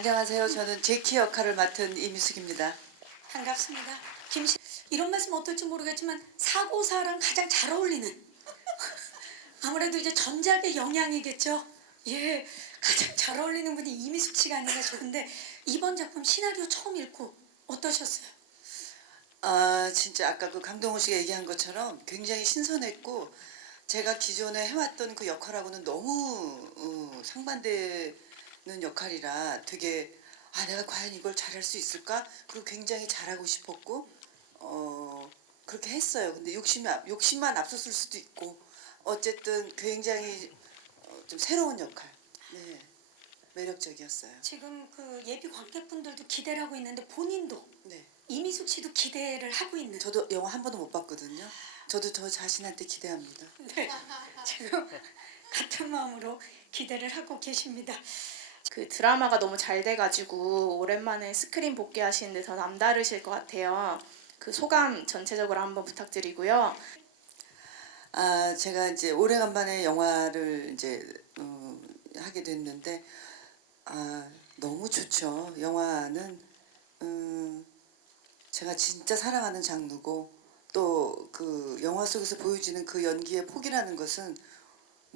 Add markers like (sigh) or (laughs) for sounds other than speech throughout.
안녕하세요. 저는 제키 역할을 맡은 이미숙입니다. 반갑습니다. 김씨 이런 말씀 어떨지 모르겠지만 사고사랑 가장 잘 어울리는 (laughs) 아무래도 이제 전작의 영향이겠죠. 예, 가장 잘 어울리는 분이 이미숙 씨가 아닌가 싶은데 이번 작품 시나리오 처음 읽고 어떠셨어요? 아 진짜 아까 그 강동호 씨가 얘기한 것처럼 굉장히 신선했고 제가 기존에 해왔던 그 역할하고는 너무 어, 상반되 는 역할이라 되게 아 내가 과연 이걸 잘할 수 있을까? 그리고 굉장히 잘하고 싶었고 어 그렇게 했어요. 근데 욕심이 앞- 욕심만 앞섰을 수도 있고 어쨌든 굉장히 어, 좀 새로운 역할. 네 매력적이었어요. 지금 그 예비 관객분들도 기대를 하고 있는데 본인도 네. 이미숙 씨도 기대를 하고 있는 저도 영화 한 번도 못 봤거든요. 저도 저 자신한테 기대합니다. 네, 지금 같은 마음으로 기대를 하고 계십니다. 그 드라마가 너무 잘 돼가지고 오랜만에 스크린 복귀하시는데 더 남다르실 것 같아요. 그 소감 전체적으로 한번 부탁드리고요. 아 제가 이제 오래간만에 영화를 이제 어, 하게 됐는데 아 너무 좋죠. 영화는 음, 제가 진짜 사랑하는 장르고 또 그 영화 속에서 보여지는 그 연기의 폭이라는 것은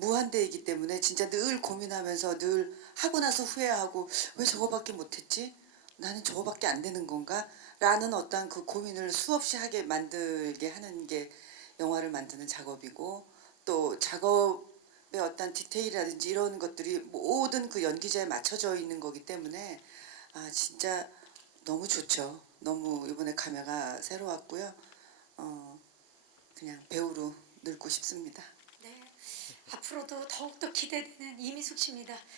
무한대이기 때문에 진짜 늘 고민하면서 늘 하고 나서 후회하고 왜 저거밖에 못했지? 나는 저거밖에 안 되는 건가? 라는 어떤 그 고민을 수없이 하게 만들게 하는 게 영화를 만드는 작업이고 또 작업의 어떤 디테일이라든지 이런 것들이 모든 그 연기자에 맞춰져 있는 거기 때문에 아 진짜 너무 좋죠. 너무 이번에 감회가 새로웠고요. 어 그냥 배우로 늙고 싶습니다. 네, 앞으로도 더욱더 기대되는 이미숙 씨입니다.